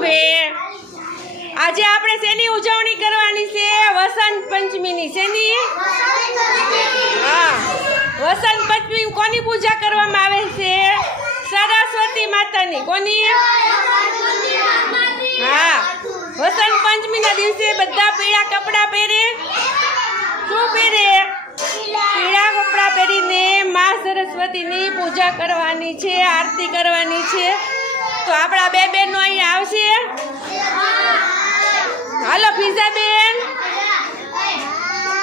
અંબે। આજે આપણે શેની ઉજવણી કરવાની છે? વસંત પંચમીની। શેની? હા, વસંત પંચમી કોની પૂજા કરવામાં આવે છે? સરસ્વતી માતાની। કોની? હા, વસંત પંચમીના દિવસે બધા પીળા કપડાં પહેરે। શું પહેરે? પીળા કપડાં પહેરીને મા સરસ્વતીની પૂજા કરવાની છે, આરતી કરવાની છે। તો આપણા બે બહેનો અહીંયા આવશે। હાલો ફિઝાબેન,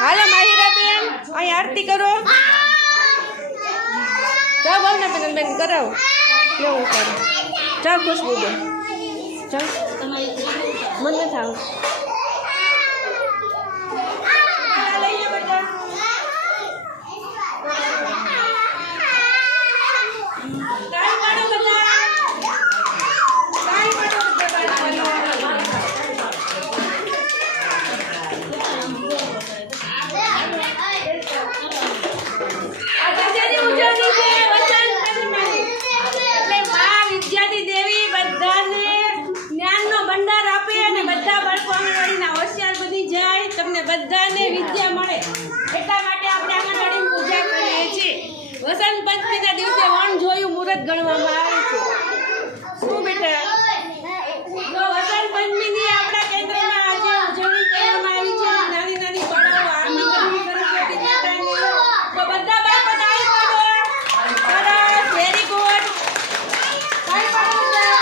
હાલો માહિરાબેન, અહીંયા આરતી કરો। જાઓ ભાવના બેન કરાવો। કેવું કરો? જાઓ ખુશ્બુબેન, જાઓ, મને નથી આવું। તમને બધાને વિદ્યા મળે એટલા માટે આપણે આંગણવાડીની પૂજા કરીએ છીએ। વસંત પંચમીના દિવસે વણ જોયું મુહૂર્ત ગણવામાં આવે છે। શું બેટા? તો વસંત પંચમીની આપણા કેન્દ્રમાં આજે ઉજવણી કરવામાં આવી છે। નાની નાની બાળાઓ આરતી કરી સરસ્વતી માતાની। તો બધા બાળકો તાળી પાડો। સરસ, વેરી ગુડ, તાળી પાડો બધા।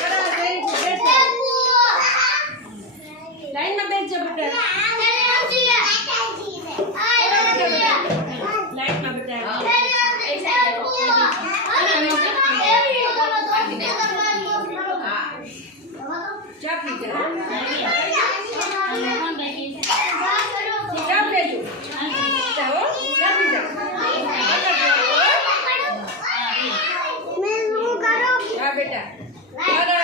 સરસ, વેરી ગુડ, લાઈનમાં બેસજો બેટા। લાઈનમાં બેટા। ચાપી જાઓ, ચાપ લેજો, જાઓ, ચાપી જાઓ। હા બેટા, સરસ।